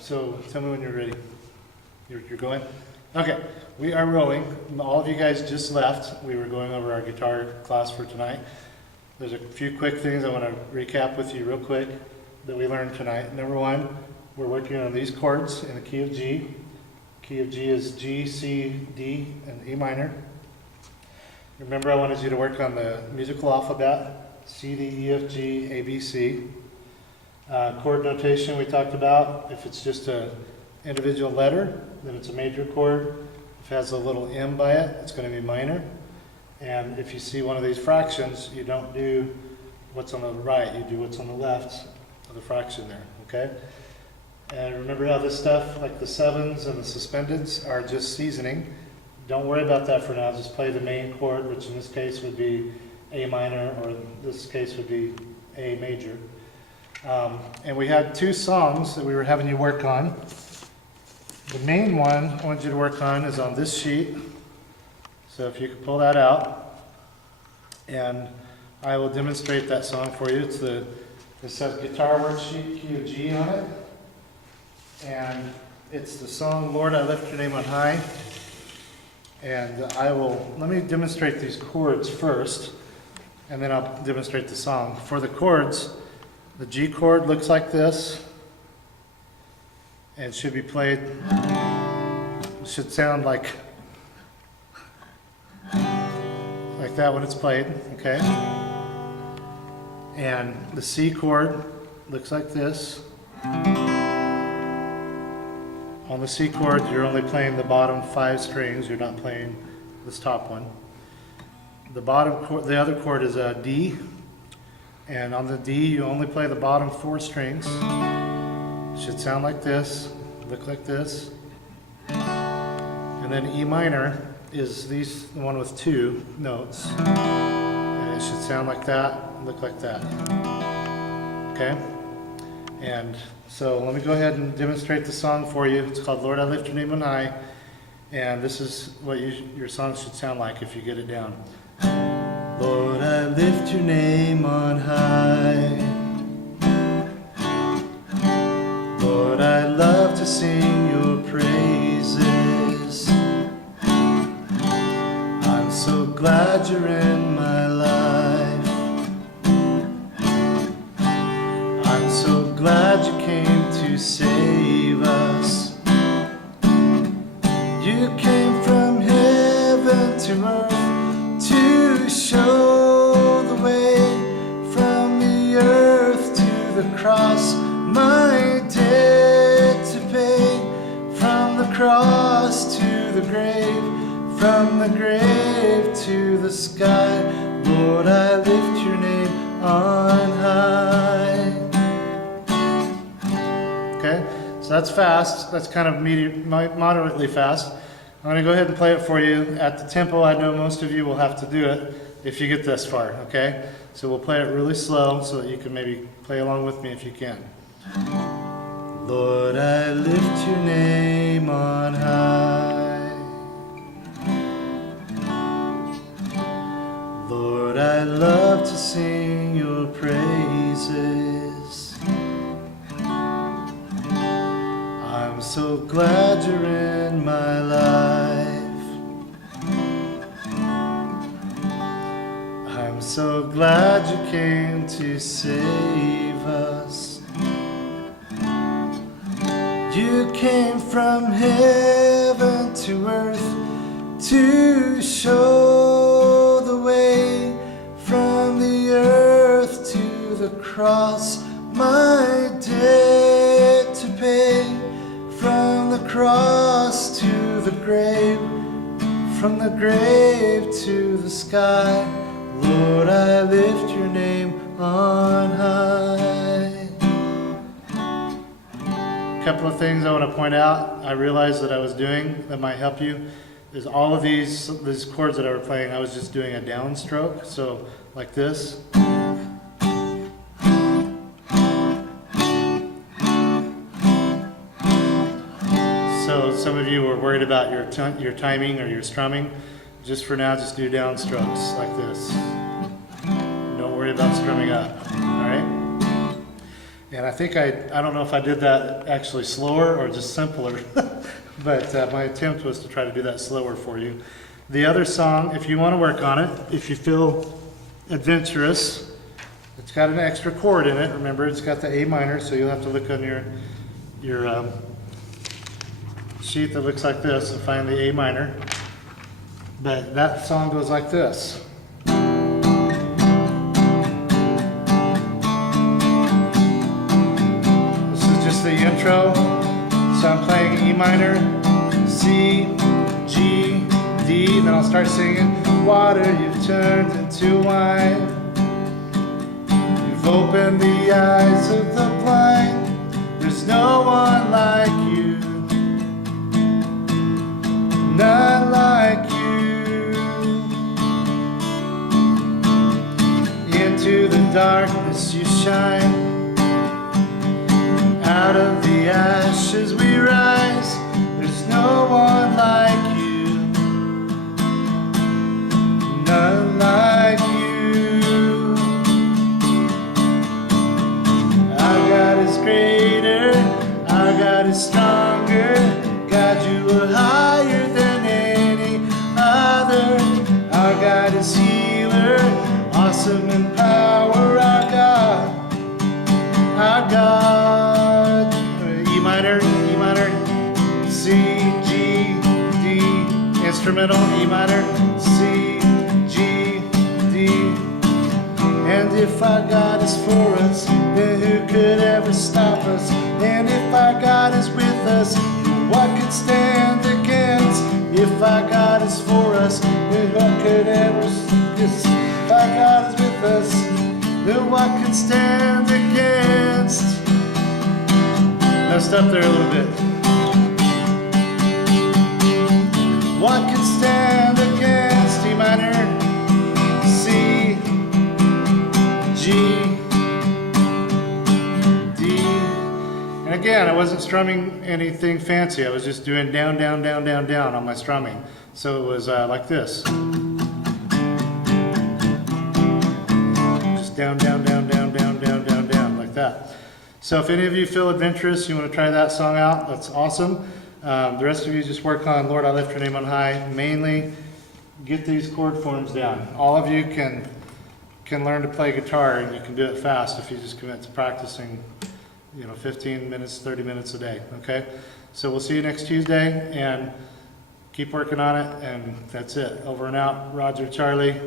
So tell me when you're ready. You're going? Okay, we are rowing. All of you guys just left. We were going over our guitar class for tonight. There's a few quick things I want to recap with you real quick that we learned tonight. Number one, we're working on these chords in the key of G. Key of G is G, C, D, and E minor. Remember, I wanted you to work on the musical alphabet, C, D, E, F, G, A, B, C. Chord notation we talked about. If it's just an individual letter, then it's a major chord. If it has a little M by it, it's going to be minor. And if you see one of these fractions, you don't do what's on the right, you do what's on the left of the fraction there, okay? And remember how this stuff, like the sevens and the suspendeds, are just seasoning. Don't worry about that for now. Just play the main chord, which in this case would be A minor, or in this case would be A major. And we had two songs that we were having you work on. The main one I want you to work on is on this sheet. So if you could pull that out, and I will demonstrate that song for you. It says guitar worksheet, key of G on it. And it's the song, Lord, I Lift Your Name on High. And let me demonstrate these chords first, and then I'll demonstrate the song. For the chords, the G chord looks like this, and should be played, it should sound like that when it's played, okay? And the C chord looks like this. On the C chord, you're only playing the bottom 5 strings. You're not playing this top one. The bottom chord, the other chord is a D, and on the D, you only play the bottom 4 strings. It should sound like this, look like this. And then E minor is the one with 2 notes, and it should sound like that, look like that. Okay? And so let me go ahead and demonstrate the song for you. It's called Lord, I Lift Your Name on High. And this is what your song should sound like if you get it down. Lord, I lift your name on high. Lord, I love to sing your praises. I'm so glad you're in my life. I'm so glad you came to save us. You came from heaven to earth to show the way, from the earth to the cross, my debt to pay, from the cross to the grave, from the grave to the sky. Lord, I lift your name on high. Okay, so that's fast. That's kind of moderately fast. I'm going to go ahead and play it for you at the tempo I know most of you will have to do it if you get this far, okay? So we'll play it really slow so that you can maybe play along with me if you can. Lord, I lift your name on high. Lord, I love to sing your praises. I'm so glad you're in my life. I'm so glad you came to save us. You came from heaven to earth to show the way, from the earth to the cross, my debt to pay, from the cross to the grave, from the grave to the sky. Lord, I lift your name on high. A couple of things I want to point out, I realized that I was doing that might help you, is all of these chords that I was playing, I was just doing a downstroke, so like this. So some of you were worried about your timing or your strumming. Just for now, just do downstrokes like this. Don't worry about strumming up, all right? And I think I don't know if I did that actually slower or just simpler, but my attempt was to try to do that slower for you. The other song, if you want to work on it, if you feel adventurous, it's got an extra chord in it. Remember, it's got the A minor, so you'll have to look on your sheet that looks like this and find the A minor. But that song goes like this. This is just the intro. So I'm playing E minor, C, G, D, then I'll start singing. Water you've turned into wine. You've opened the eyes of the blind. There's no one like you. None like you. Into the darkness you shine. Out of the ashes we rise. There's no one like you. None like you. Our God is greater. Our God is stronger. God, you are higher than any other. Our God is healer. Awesome in power. Our God. Our God. E minor, C, G, D, instrumental, E minor, C, G, D. And if our God is for us, then who could ever stop us? And if our God is with us, what could stand against? If our God is for us, then what could ever against? If our God is with us, then what could stand against? Messed up there a little bit. What could stand against? E minor, C, G, D. And again, I wasn't strumming anything fancy. I was just doing down, down, down, down, down on my strumming. So it was like this. Just down, down, down, down, down, down, down, down, like that. So if any of you feel adventurous, you want to try that song out, that's awesome. The rest of you just work on Lord, I Lift Your Name on High. Mainly, get these chord forms down. All of you can learn to play guitar, and you can do it fast if you just commit to practicing, 15 minutes, 30 minutes a day, okay? So we'll see you next Tuesday, and keep working on it, and that's it. Over and out. Roger, Charlie.